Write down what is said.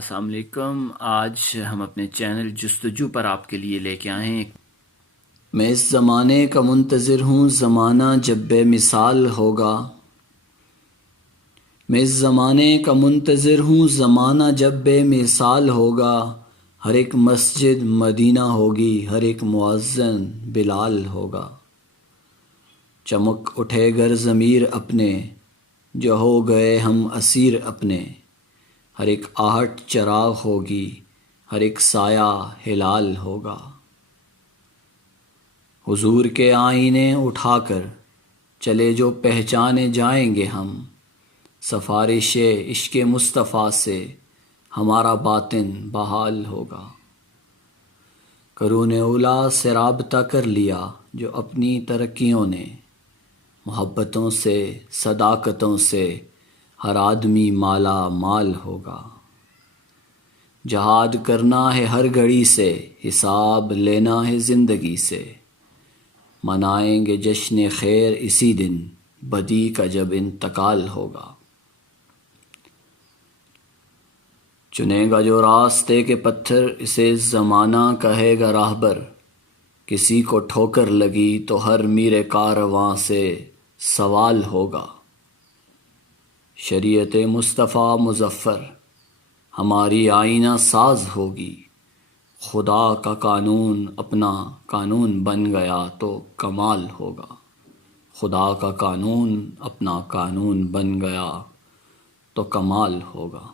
السلام علیکم۔ آج ہم اپنے چینل جستجو پر آپ کے لیے لے کے آئے ہیں۔ میں اس زمانے کا منتظر ہوں، زمانہ جب بے مثال ہوگا۔ میں اس زمانے کا منتظر ہوں، زمانہ جب بے مثال ہوگا۔ ہر ایک مسجد مدینہ ہوگی، ہر ایک مؤذن بلال ہوگا۔ چمک اٹھے گر ضمیر اپنے، جو ہو گئے ہم اسیر اپنے۔ ہر ایک آہٹ چراغ ہوگی، ہر ایک سایہ ہلال ہوگا۔ حضور کے آئینے اٹھا کر چلے جو پہچانے جائیں گے ہم۔ سفارش عشق مصطفیٰ سے ہمارا باطن بحال ہوگا۔ قرون اولیٰ سے رابطہ کر لیا جو اپنی ترقیوں نے، محبتوں سے صداقتوں سے ہر آدمی مالا مال ہوگا۔ جہاد کرنا ہے ہر گھڑی سے، حساب لینا ہے زندگی سے۔ منائیں گے جشن خیر اسی دن، بدی کا جب انتقال ہوگا۔ چنے گا جو راستے کے پتھر، اسے زمانہ کہے گا راہبر۔ کسی کو ٹھوکر لگی تو ہر میر کارواں سے سوال ہوگا۔ شریعت مصطفیٰ مظفر ہماری آئینہ ساز ہوگی۔ خدا کا قانون اپنا قانون بن گیا تو کمال ہوگا۔ خدا کا قانون اپنا قانون بن گیا تو کمال ہوگا۔